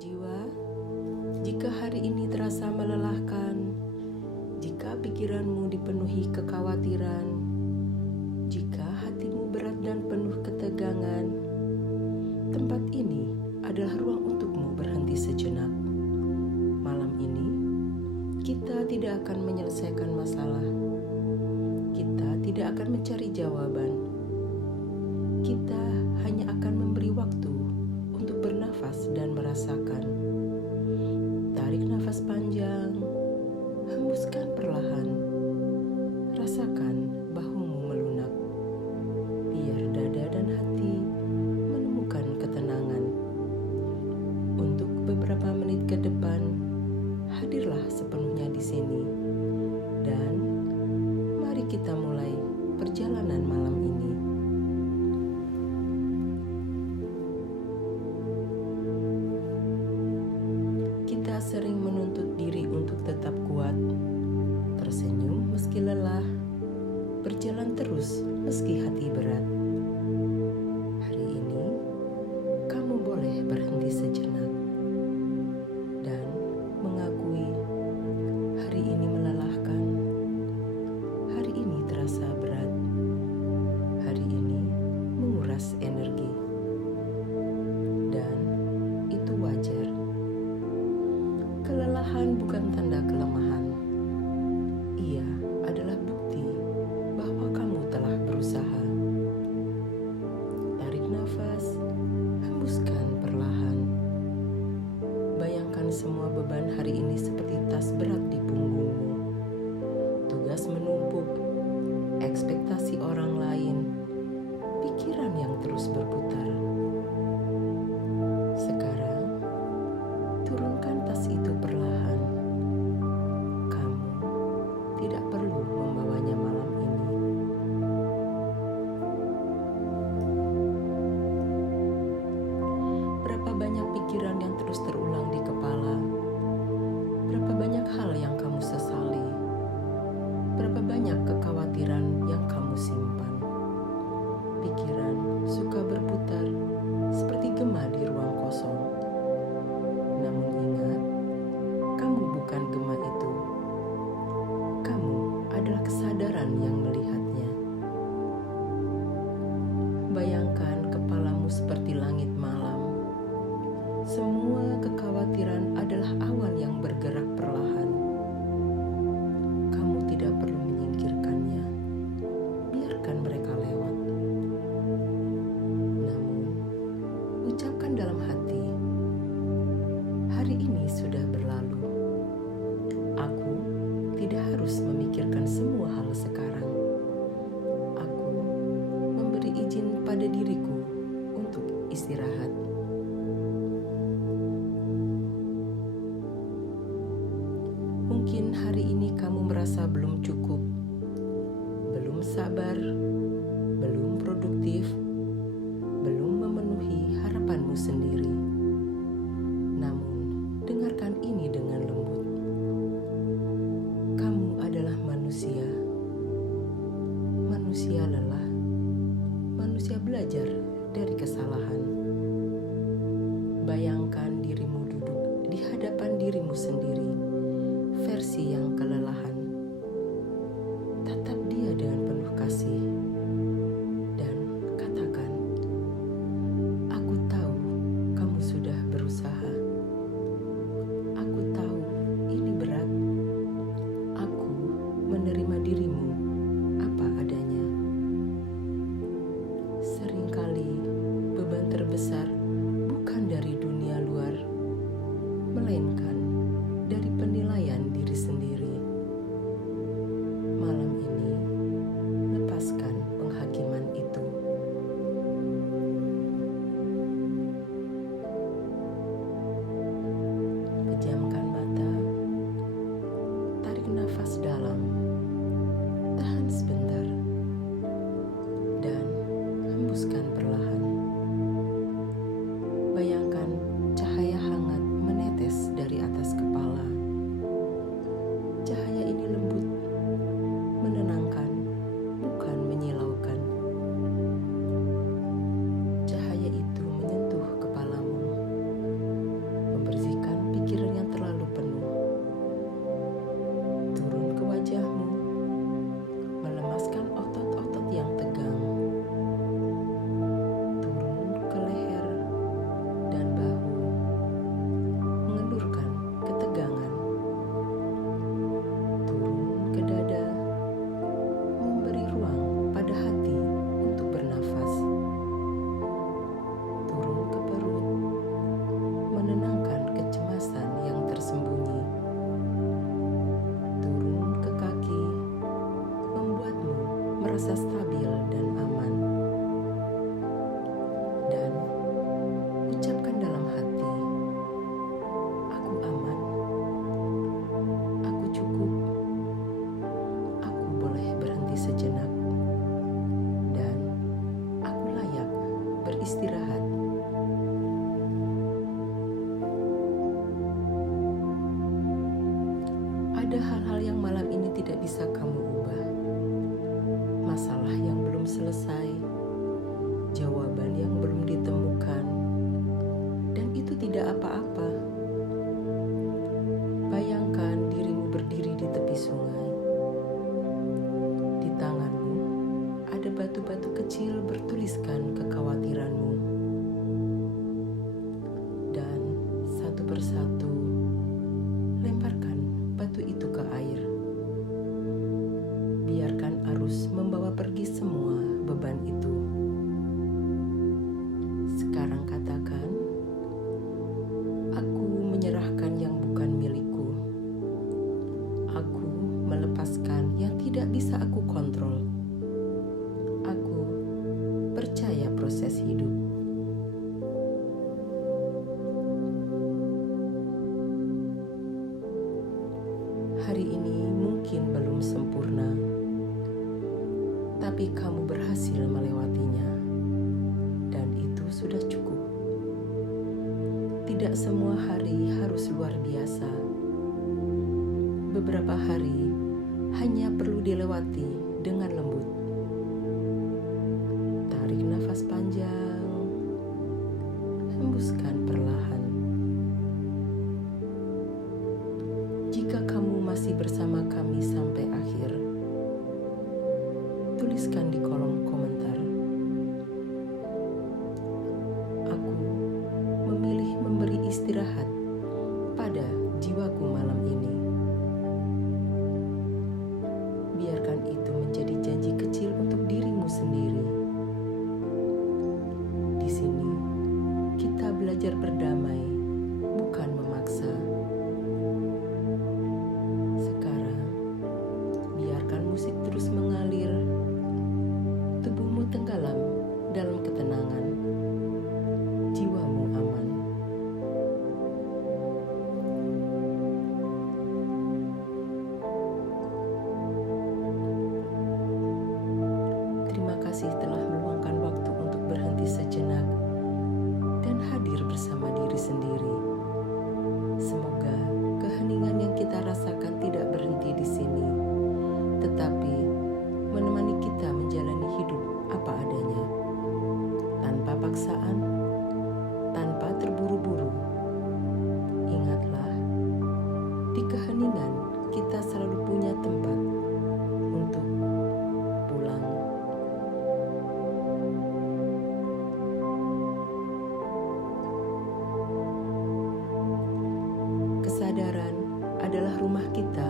jiwa, jika hari ini terasa melelahkan, jika pikiranmu dipenuhi kekhawatiran, jika hatimu berat dan penuh ketegangan, tempat ini adalah ruang untukmu berhenti sejenak. Malam ini, kita tidak akan menyelesaikan masalah. Kita tidak akan mencari jawaban. Kita hanya akan memberi waktu untuk bernafas dan merasakan. Tarik nafas panjang, hembuskan perlahan. Rasakan bahumu melunak. Biar dada dan hati menemukan ketenangan. Untuk beberapa menit ke depan, hadirlah sepenuhnya di sini. Dan mari kita mulai perjalanan malam ini. Kita sering menuntut diri untuk tetap kuat, tersenyum meski lelah, berjalan terus meski hati berat. Hari ini, kamu boleh berhenti sejenak dan mengakui hari ini melelahkan, hari ini terasa berat, hari ini menguras energi, dan itu wajar. Kelelahan bukan tanda kelemahan. Ia adalah bukti bahwa kamu telah berusaha. Tarik nafas, hembuskan perlahan. Bayangkan semua beban hari ini seperti tas berat di punggungmu. Tugas menumpuk, ekspektasi orang lain, pikiran yang terus berputar. Sekarang, turunkan tas itu perlahan. Kamu tidak perlu membawanya malam ini. Berapa banyak pikiran yang terus terulang di kepala? Berapa banyak hal yang kamu sesali? Berapa banyak kekhawatiran yang kamu simpan? Pikiran suka berputar seperti gema di ruang kosong. Namun ingat, kamu bukan gema itu. Kamu adalah kesadaran yang melihatnya. Bayangkan kepalamu seperti langit malam. Semua kekhawatiran adalah awan yang bergerak perlahan. Kamu tidak perlu menyingkirkannya. Biarkan mereka lewat. Namun, ucapkan dalam hati, hari ini sudah berlalu. Aku tidak harus memikirkan semua hal sekarang. Aku memberi izin pada diriku untuk istirahat. Mungkin hari ini kamu merasa belum cukup, belum sabar, belum produktif, belum memenuhi harapanmu sendiri. Namun, dengarkan ini dengan lembut. Kamu adalah manusia. Manusia lelah. Manusia belajar dari kesalahan. Bayangkan dirimu duduk di hadapan dirimu sendiri, versi yang kelelahan. Tatap dia dengan penuh kasih dan katakan, "Aku tahu kamu sudah berusaha. Aku tahu ini berat. Aku menerima dirimu apa adanya." Seringkali beban terbesar bukan dari dunia luar, melainkan dari penilaian diri sendiri. Malam ini, lepaskan penghakiman itu. Pejamkan mata, tarik nafas dalam, tahan sebentar, dan hembuskan perlahan. Bayangkan cahaya hangat menetes dari atas kepala. Cahaya ini lembut, menenangkan, bukan menyilaukan. Cahaya itu menyentuh kepalamu, memberi Ada hal-hal yang malam ini tidak bisa kamu ubah. Masalah yang belum selesai, jawaban yang belum ditemukan, dan itu tidak apa-apa. Bayangkan dirimu berdiri di tepi sungai. Di tanganmu ada batu-batu kecil bertuliskan kekhawatiranmu. Dan satu persatu, lemparkan batu itu ke air. Biarkan arus membawa pergi semua beban itu. Sekarang katakan, aku menyerahkan yang bukan milikku. Aku melepaskan yang tidak bisa aku kontrol. Aku percaya proses hidup. Hari ini mungkin belum sempurna, tapi kamu berhasil melewatinya, dan itu sudah cukup. Tidak semua hari harus luar biasa. Beberapa hari hanya perlu dilewati dengan lembut. Tarik nafas panjang, hembuskan perlahan. Jika kamu masih bersama kami sampai akhir, tuliskan di kolom komentar. Aku memilih memberi istirahat pada jiwaku malam ini. Biarkan itu menjadi janji kecil untuk dirimu sendiri. Di sini, kita belajar berdamai, bukan memaksa. Sekarang, biarkan musik terus mengalir. Tubuhmu tenggelam dalam ketenangan. Jiwamu aman. Terima kasih telah meluangkan waktu untuk berhenti sejenak dan hadir bersama diri sendiri. Semoga keheningan yang kita rasakan tidak berhenti di sini, tetapi menemani kita menjalani hidup apa adanya, tanpa paksaan, tanpa terburu-buru. Ingatlah, di keheningan kita selalu punya tempat untuk pulang. Kesadaran adalah rumah kita